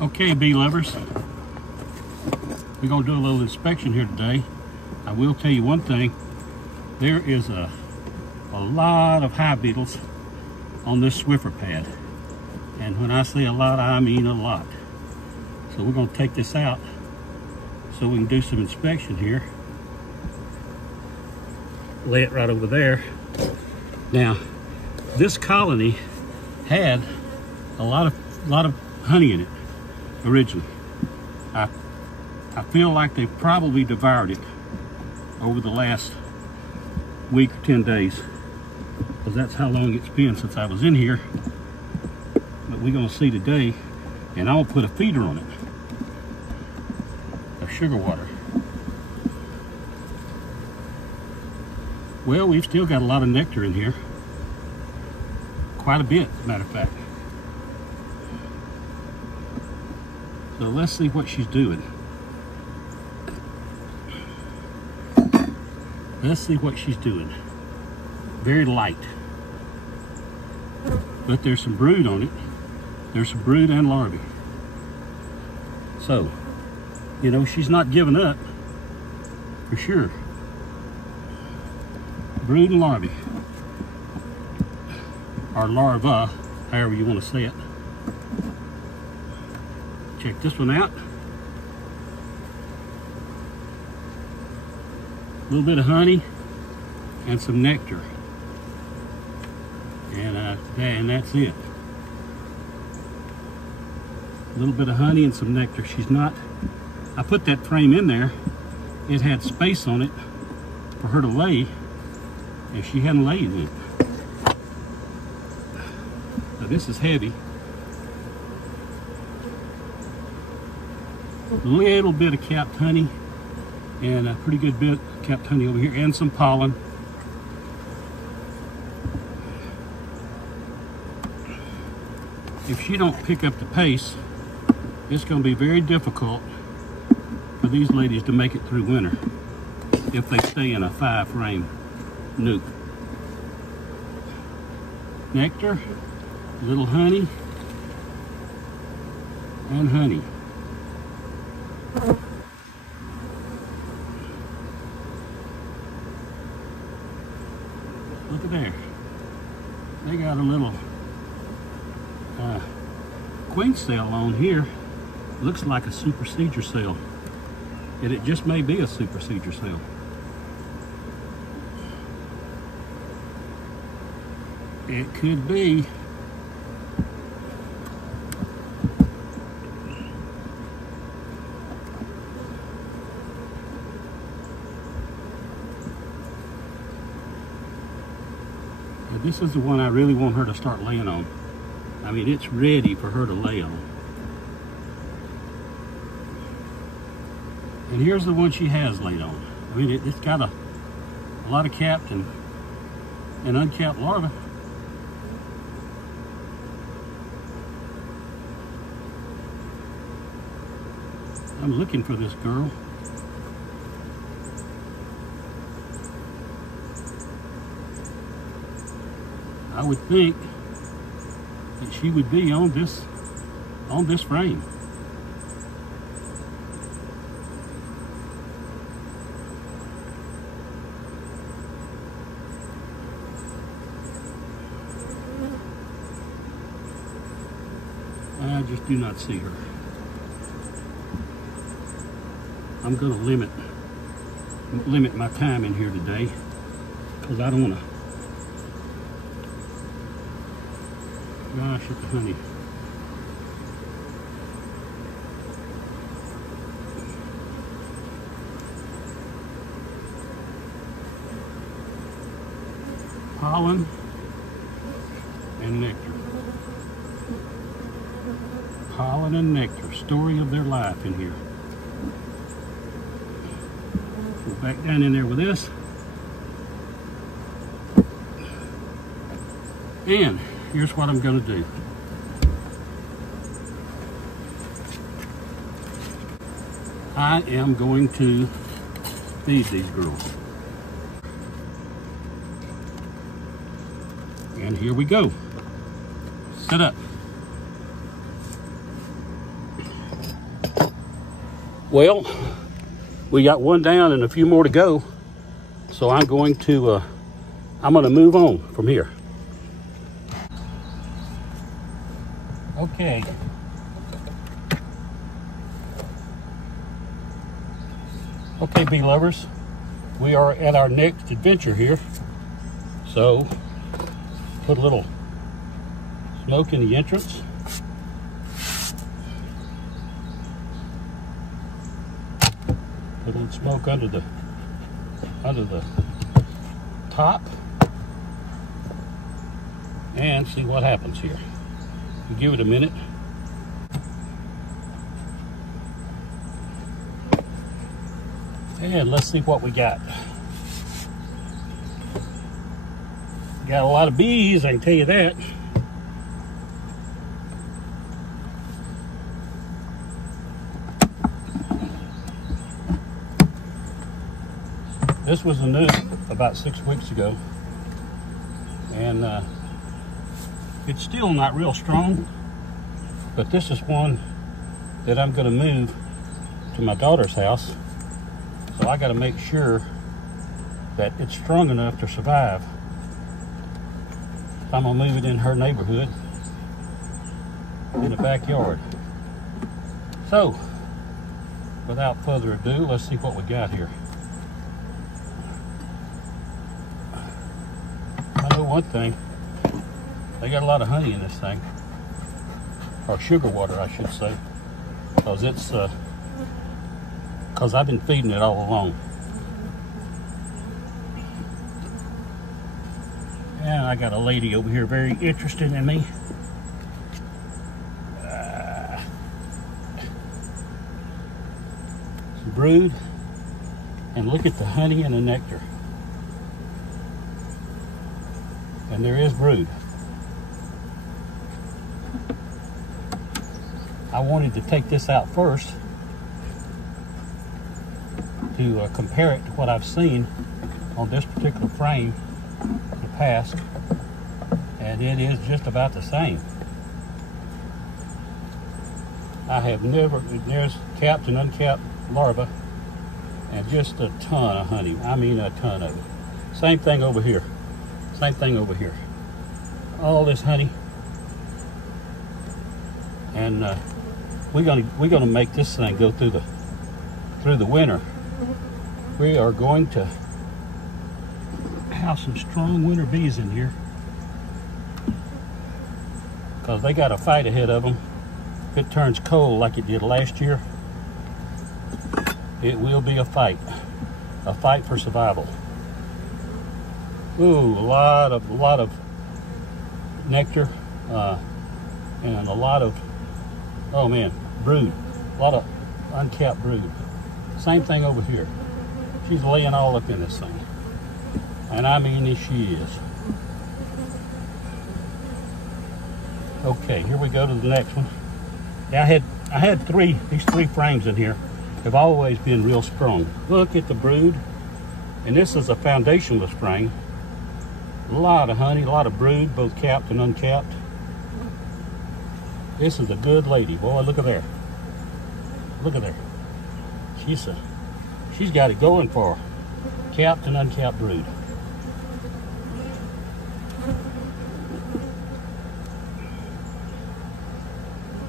Okay, bee lovers, we're going to do a little inspection here today. I will tell you one thing, there is a lot of hive beetles on this Swiffer pad. And when I say a lot, I mean a lot. So we're going to take this out so we can do some inspection here. Lay it right over there. Now, this colony had a lot of honey in it originally. I feel like they probably devoured it over the last week or 10 days, because that's how long it's been since I was in here. But we're going to see today, and I'll put a feeder on it of sugar water. Well, we've still got a lot of nectar in here, quite a bit, as a matter of fact. So let's see what she's doing. Let's see what she's doing. Very light. But there's some brood on it. There's some brood and larvae. So, you know, she's not giving up, for sure. Brood and larvae. Or larva, however you want to say it. Check this one out. A little bit of honey and some nectar. And that's it. A little bit of honey and some nectar. She's not, I put that frame in there. It had space on it for her to lay, and she hadn't laid in it. Now this is heavy. A little bit of capped honey, and a pretty good bit of capped honey over here, and some pollen. If she don't pick up the pace, it's going to be very difficult for these ladies to make it through winter if they stay in a 5-frame nuke. Nectar, a little honey, and honey. Look at there. They got a little queen cell on here. Looks like a supersedure cell. And it just may be a supersedure cell. It could be. Now this is the one I really want her to start laying on. I mean, it's ready for her to lay on. And here's the one she has laid on. I mean, it's got a lot of capped and uncapped larvae. I'm looking for this girl. I would think that she would be on this frame. I just do not see her. I'm going to limit my time in here today, because I don't want to. Gosh, at the honey. Pollen and nectar. Pollen and nectar. Story of their life in here. Go back down in there with this. And here's what I'm going to do. I am going to feed these girls. And here we go. Set up. Well, we got one down and a few more to go. So I'm going to move on from here. Okay. Okay, bee lovers, we are at our next adventure here. So, put a little smoke in the entrance. Put a little smoke under the top, and see what happens here. You give it a minute. And let's see what we got. Got a lot of bees, I can tell you that. This was a new about 6 weeks ago, and it's still not real strong, but this is one that I'm going to move to my daughter's house. So I got to make sure that it's strong enough to survive. I'm going to move it in her neighborhood, in the backyard. So, without further ado, let's see what we got here. I know one thing, they got a lot of honey in this thing, or sugar water I should say, because it's because I've been feeding it all along. And I got a lady over here very interested in me. Some brood, and look at the honey and the nectar. And there is brood. I wanted to take this out first to compare it to what I've seen on this particular frame in the past, and it is just about the same. I have never, there's capped and uncapped larvae, and just a ton of honey. I mean a ton of it. Same thing over here. Same thing over here. All this honey, and we're gonna make this thing go through the winter. We are going to have some strong winter bees in here, because they got a fight ahead of them. If it turns cold like it did last year, it will be a fight for survival. Ooh, a lot of nectar, and a lot of, oh man, brood. A lot of uncapped brood. Same thing over here. She's laying all up in this thing. And I mean, she is. Okay, here we go to the next one. Now, I had these three frames in here. Have always been real strong. Look at the brood. And this is a foundationless frame. A lot of honey, a lot of brood, both capped and uncapped. This is a good lady. Boy, look at there. Look at there. She's got it going for her. Capped and uncapped brood.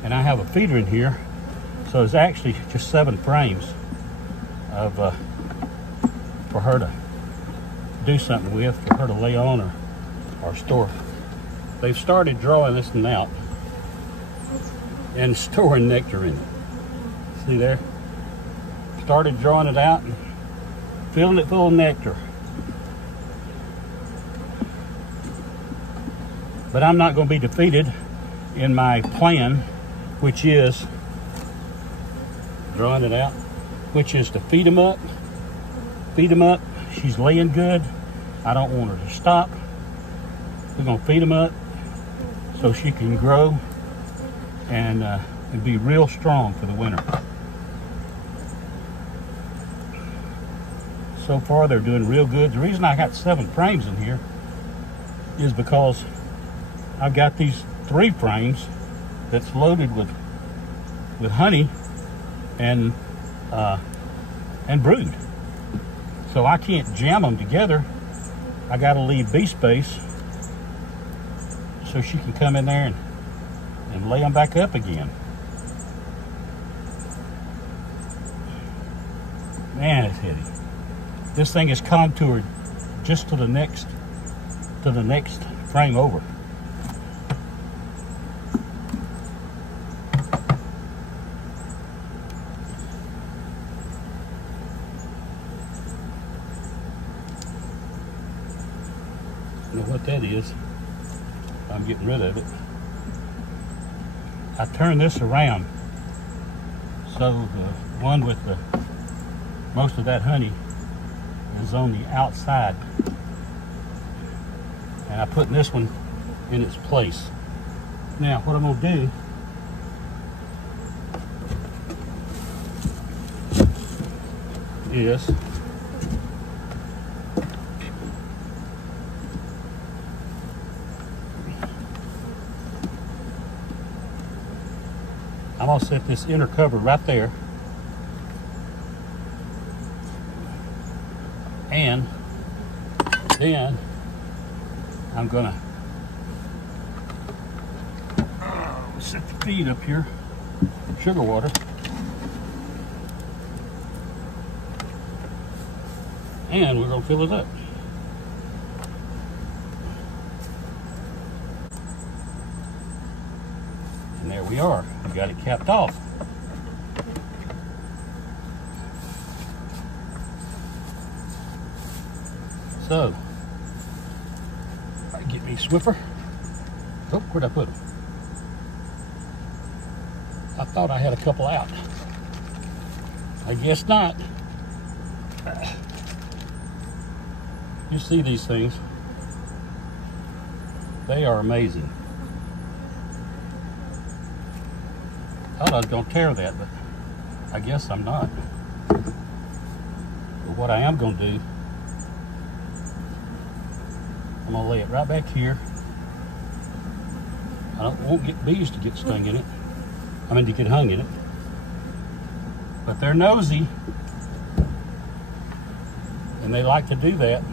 And I have a feeder in here, so it's actually just 7 frames of for her to do something with, for her to lay on or store. They've started drawing this one out and storing nectar in it. See there? Started drawing it out and filling it full of nectar. But I'm not going to be defeated in my plan, which is drawing it out, which is to feed them up. Feed them up. She's laying good. I don't want her to stop. We're going to feed them up so she can grow and be real strong for the winter. So far, they're doing real good. The reason I got 7 frames in here is because I've got these 3 frames that's loaded with honey, and and brood. So I can't jam them together. I got to leave bee space so she can come in there and lay them back up again. Man, it's heavy. This thing is contoured just to the next frame over. I don't know what that is. I'm getting rid of it. I turn this around so the one with the most of that honey is on the outside, and I'm putting this one in its place. Now what I'm going to do is I'm going to set this inner cover right there, and then I'm going to set the feed up here, sugar water, and we're going to fill it up. And there we are. We got it capped off. So, I get me a Swiffer. Oh, where'd I put them? I thought I had a couple out. I guess not. You see these things? They are amazing. I thought I was going to tear that, but I guess I'm not. But what I am going to do, I'm going to lay it right back here. I won't get bees to get stung in it. I mean, to get hung in it. But they're nosy, and they like to do that.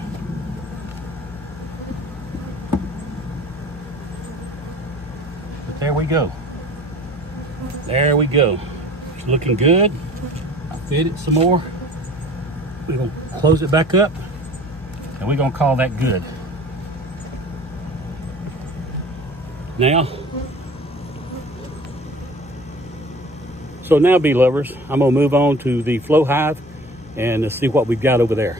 But there we go. There we go. It's looking good. I fed it some more. We're going to close it back up, and we're going to call that good. Now, so now, bee lovers, I'm going to move on to the flow hive and see what we've got over there.